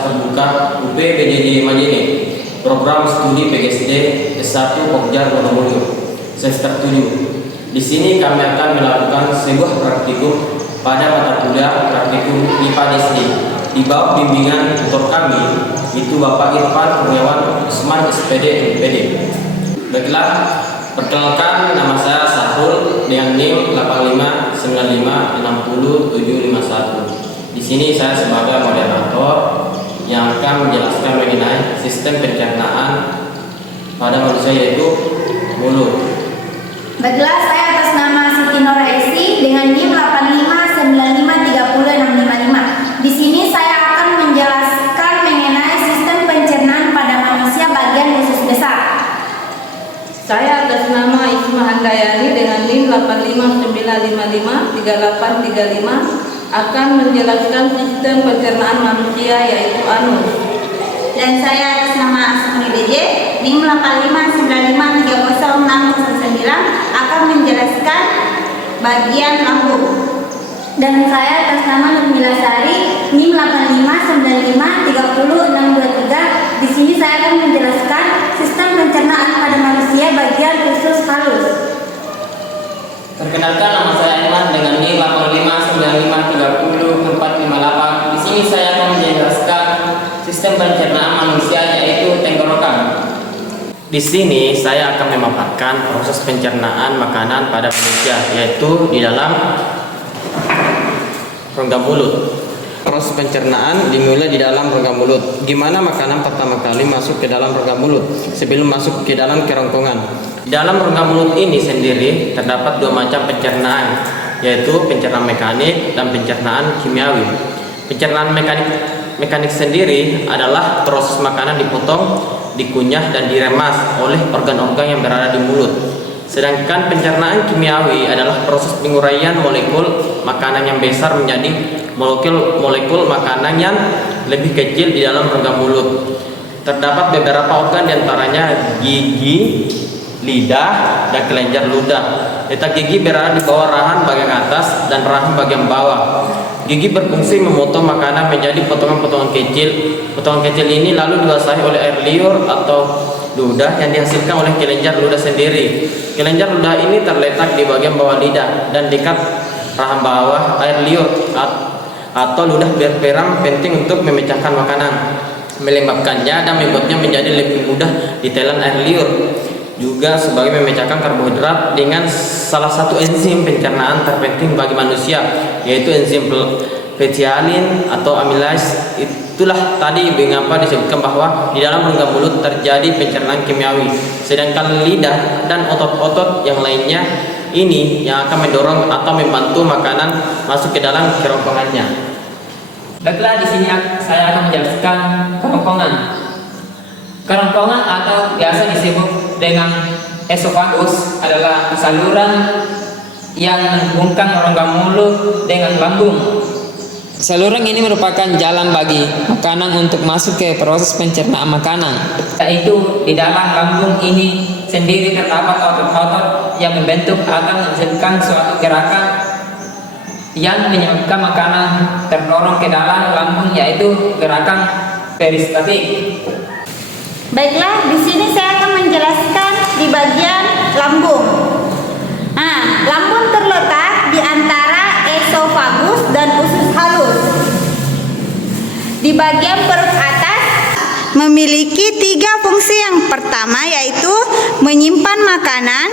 kelas terbuka UPBDD Majene, program studi PGSD S1 Pokjar Wonomulyo, semester 7. Di sini kami akan melakukan sebuah praktikum pada mata kuliah praktikum IPA DSD di bawah bimbingan tutor kami, itu Bapak Irfan Kurniawan Usman SPD MPD. Baiklah, perkenalkan, nama saya Sahrul dengan NIM 859560751. Di sini saya sebagai moderator yang akan menjelaskan mengenai sistem pencernaan pada manusia, yaitu mulut. Baiklah, saya atas nama Siti Nora Esi dengan NIM 859530655. Di sini saya akan menjelaskan mengenai sistem pencernaan pada manusia bagian usus besar. Saya atas nama Isma Handayani dengan NIM 859553835 akan menjelaskan sistem pencernaan manusia, yaitu anus. Dan saya atas nama Asmuni DJ NIM 859530609 akan menjelaskan bagian lambung. Dan saya atas nama Nurmila Sari NIM 859530623. Di sini saya akan menjelaskan sistem pencernaan pada manusia bagian usus halus. Perkenalkan, nama saya Iman dengan NIM 859530458. Di sini saya akan menjelaskan sistem pencernaan manusia, yaitu tenggorokan. Di sini saya akan memaparkan proses pencernaan makanan pada manusia, yaitu di dalam rongga mulut. Proses pencernaan dimulai di dalam rongga mulut. Gimana makanan pertama kali masuk ke dalam rongga mulut sebelum masuk ke dalam kerongkongan? Di dalam rongga mulut ini sendiri terdapat dua macam pencernaan, yaitu pencernaan mekanik dan pencernaan kimiawi. Pencernaan mekanik sendiri adalah proses makanan dipotong, dikunyah dan diremas oleh organ-organ yang berada di mulut. Sedangkan pencernaan kimiawi adalah proses penguraian molekul makanan yang besar menjadi molekul makanan yang lebih kecil di dalam rongga mulut. Terdapat beberapa organ, diantaranya gigi, lidah, dan kelenjar ludah. Letak gigi berada di bawah rahang bagian atas dan rahang bagian bawah. Gigi berfungsi memotong makanan menjadi potongan-potongan kecil. Potongan kecil ini lalu dibasahi oleh air liur atau ludah yang dihasilkan oleh kelenjar ludah sendiri. Kelenjar ludah ini terletak di bagian bawah lidah dan dekat rahang bawah air liur atau ludah berperan penting untuk memecahkan makanan, melembabkannya dan membuatnya menjadi lebih mudah ditelan air liur. Juga sebagai memecahkan karbohidrat dengan salah satu enzim pencernaan terpenting bagi manusia, yaitu enzim petialin atau amylase. Itulah tadi mengapa disebutkan bahwa di dalam rongga mulut terjadi pencernaan kimiawi. Sedangkan lidah dan otot-otot yang lainnya ini yang akan mendorong atau membantu makanan masuk ke dalam kerongkongannya. Baiklah, di sini saya akan menjelaskan kerongkongan. Kerongkongan atau biasa disebut dengan esofagus adalah saluran yang menghubungkan rongga mulut dengan lambung. Saluran ini merupakan jalan bagi makanan untuk masuk ke proses pencernaan makanan. Yaitu di dalam lambung ini sendiri terdapat otot-otot yang membentuk atau menghasilkan suatu gerakan yang menyebabkan makanan terdorong ke dalam lambung, yaitu gerakan peristaltik. Baiklah, di sini saya akan menjelaskan di bagian lambung. Nah, lambung terletak di antara esofagus dan usus halus. Di bagian perut atas memiliki tiga fungsi. Yang pertama yaitu menyimpan makanan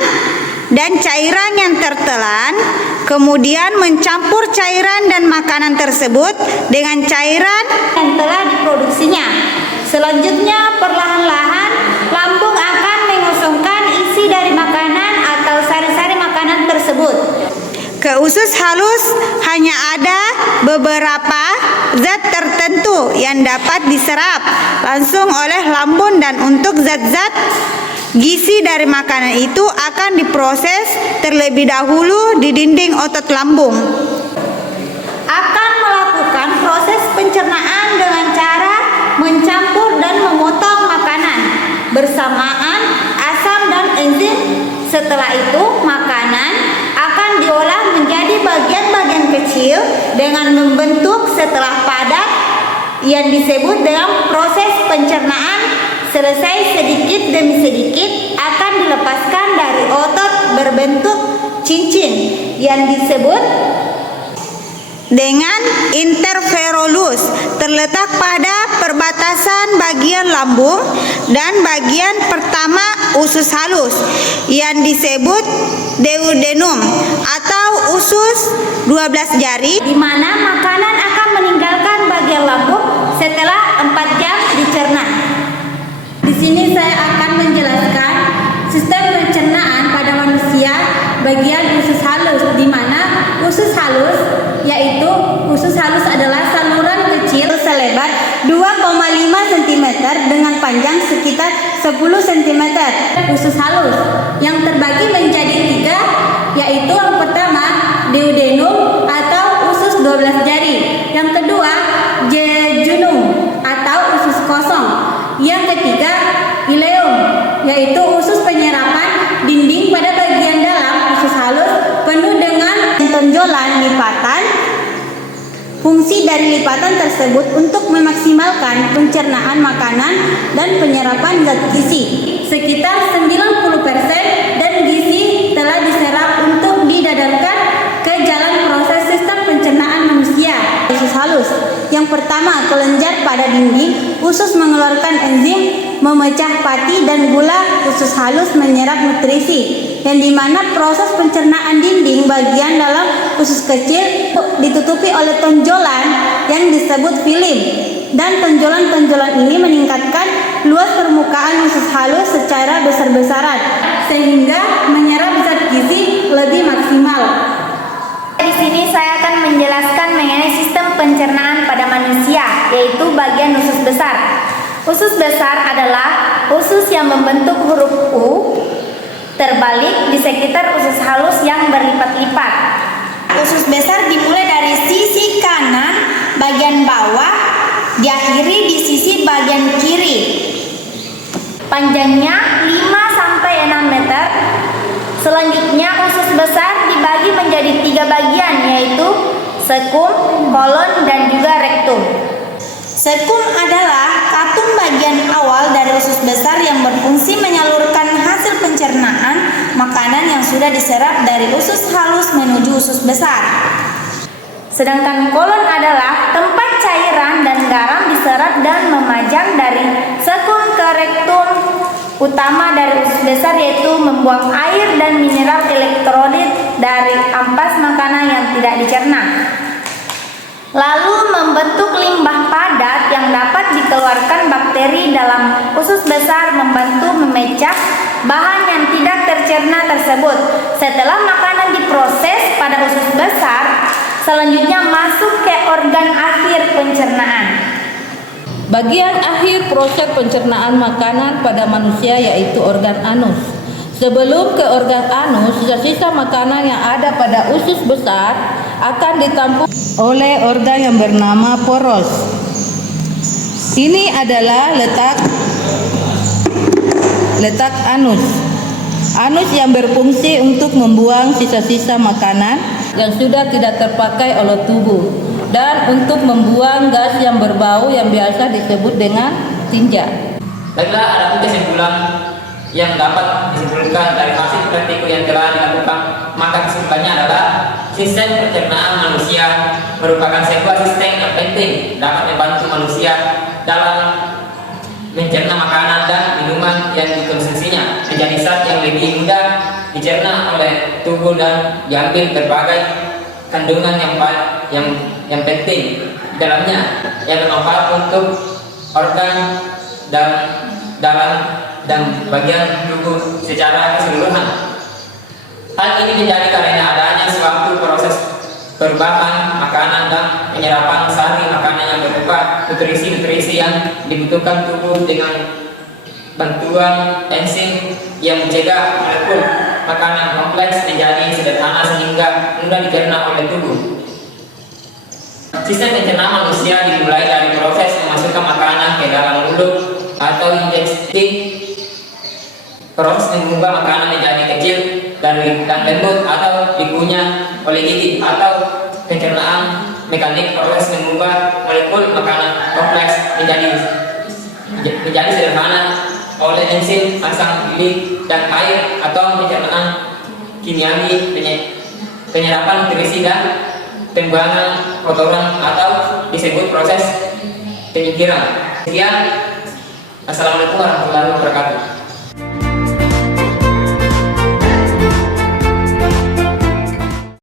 dan cairan yang tertelan, kemudian mencampur cairan dan makanan tersebut dengan cairan yang telah diproduksinya. Selanjutnya, perlahan-lahan lambung akan mengosongkan isi dari makanan atau sari-sari makanan tersebut. Ke usus halus hanya ada beberapa zat tertentu yang dapat diserap langsung oleh lambung, dan untuk zat-zat gizi dari makanan itu akan diproses terlebih dahulu di dinding otot lambung. Akan melakukan proses pencernaan dengan cara mencampur dan memotong makanan bersamaan asam dan enzim. Setelah itu, makanan akan diolah menjadi bagian-bagian kecil dengan membentuk setelah padat yang disebut dengan proses pencernaan selesai sedikit demi sedikit akan dilepaskan dari otot berbentuk cincin yang disebut dengan interferolus, terletak pada perbatasan bagian lambung dan bagian pertama usus halus yang disebut duodenum atau usus 12 jari, di mana makanan akan meninggalkan bagian lambung setelah 4 jam dicerna. Di sini saya akan menjelaskan sistem pencernaan pada manusia bagian usus halus, di mana usus halus adalah saluran kecil selebar 2,5 cm dengan panjang sekitar 10 cm. Usus halus yang terbagi menjadi 3, yaitu yang pertama duodenum atau usus 12 jari, yang kedua jejunum atau usus kosong, yang ketiga ileum yaitu usus penyerapan dinding pada bagian dalam usus halus penuh dengan tonjolan lipatan. Fungsi dari lipatan tersebut untuk memaksimalkan pencernaan makanan dan penyerapan zat gizi. Sekitar 90% dan gizi telah diserap untuk didadarkan ke jalan proses sistem pencernaan manusia. Usus halus. Yang pertama, kelenjar pada dinding usus mengeluarkan enzim memecah pati dan gula usus halus menyerap nutrisi, yang dimana proses pencernaan dinding bagian dalam usus kecil ditutupi oleh tonjolan yang disebut film, dan tonjolan-tonjolan ini meningkatkan luas permukaan usus halus secara besar-besaran sehingga menyerap zat gizi lebih maksimal. Di sini saya akan menjelaskan mengenai sistem pencernaan pada manusia, yaitu bagian usus besar. Usus besar adalah usus yang membentuk huruf U terbalik di sekitar usus halus yang berlipat-lipat. Usus besar dimulai dari sisi kanan bagian bawah, diakhiri di sisi bagian kiri. Panjangnya 5-6 meter. Selanjutnya usus besar dibagi menjadi 3 bagian, yaitu sekum, kolon, dan juga rektum. Sekum adalah katung bagian awal dari usus besar yang berfungsi menyalurkan hasil pencernaan makanan yang sudah diserap dari usus halus menuju usus besar. Sedangkan kolon adalah tempat cairan dan garam diserap dan memajang dari sekum ke rektum utama dari usus besar, yaitu membuang air dan mineral elektrolit dari ampas makanan yang tidak dicerna. Lalu membentuk limbah padat yang dapat dikeluarkan bakteri dalam usus besar, membantu memecah bahan yang tidak tercerna tersebut. Setelah makanan diproses pada usus besar, selanjutnya masuk ke organ akhir pencernaan. Bagian akhir proses pencernaan makanan pada manusia yaitu organ anus. Sebelum ke organ anus, sisa-sisa makanan yang ada pada usus besar akan ditampung oleh organ yang bernama poros. Ini adalah letak anus. Anus yang berfungsi untuk membuang sisa-sisa makanan yang sudah tidak terpakai oleh tubuh dan untuk membuang gas yang berbau yang biasa disebut dengan tinja. Baiklah, ada kesimpulan yang dapat disimpulkan dari hasil praktikum yang telah dilakukan. Maka kesimpulannya adalah sistem pencernaan manusia merupakan sebuah sistem yang penting, dapat membantu manusia dalam mencerna makanan dan minuman yang dikonsumsinya menjadi zat yang lebih mudah dicerna oleh tubuh dan diambil berbagai kandungan yang penting di dalamnya yang bermanfaat untuk organ dan bagian tubuh secara keseluruhan. Hal ini terjadi karena adanya suatu proses perubahan makanan dan penyerapan sari makanan yang berupa nutrisi-nutrisi yang dibutuhkan tubuh dengan bantuan enzim yang mencegah molekul makanan kompleks menjadi sederhana sehingga mudah dicerna oleh tubuh. Sistem pencernaan manusia dimulai dari proses memasukkan makanan ke dalam mulut atau injeksi. Proses mengubah makanan menjadi kecil dan lembut atau dikunyah oleh gigi atau pencernaan mekanik proses mengubah molekul makanan kompleks menjadi sederhana oleh enzim, asam, gilik, dan air, atau pencernaan kimiawi, penyerapan nutrisi dan pembuangan kotoran, atau disebut proses penyingkiran. Sekian, assalamualaikum warahmatullahi wabarakatuh.